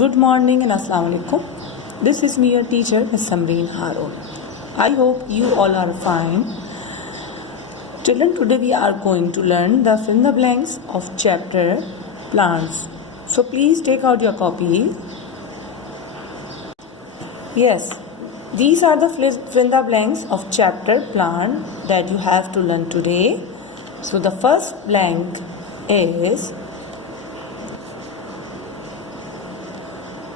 Good morning and Assalamu alaikum. This is me, your teacher, Ms. Samreen Harun. I hope you all are fine. Children, today we are going to learn the fill in the blanks of chapter plants. So please take out your copy. Yes, these are the fill in the blanks of chapter plant that you have to learn today. So the first blank is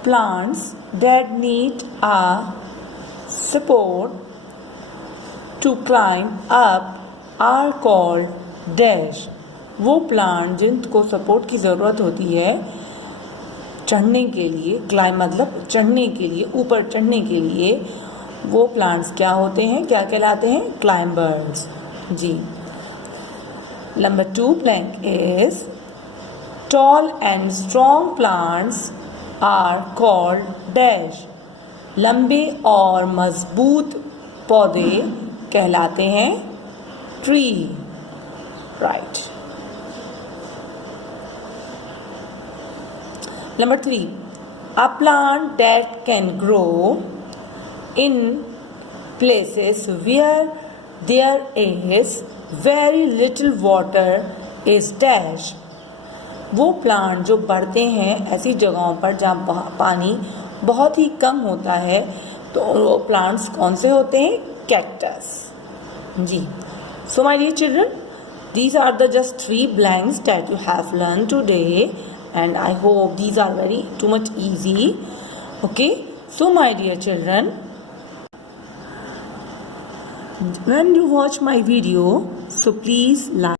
plants that need a support to climb up are called dash. वो plant जिनको support की ज़रूरत होती है चढ़ने के लिए, climb मतलब चढ़ने के लिए, ऊपर चढ़ने के लिए, वो प्लांट्स क्या होते हैं, क्या कहलाते हैं? क्लाइंबर्स. जी. Number 2 blank is tall and strong plants are called dash. लंबे और मजबूत पौधे कहलाते हैं tree. Right. Number 3, a plant that can grow in places where there is very little water is dash. वो प्लांट जो बढ़ते हैं ऐसी जगहों पर जहाँ पानी बहुत ही कम होता है, तो वो प्लांट्स कौन से होते हैं? कैक्टस. जी. So my dear children, these are the just 3 blanks that you have learned today, and I hope these are very too much easy. Okay. So my dear children, when you watch my video, so please like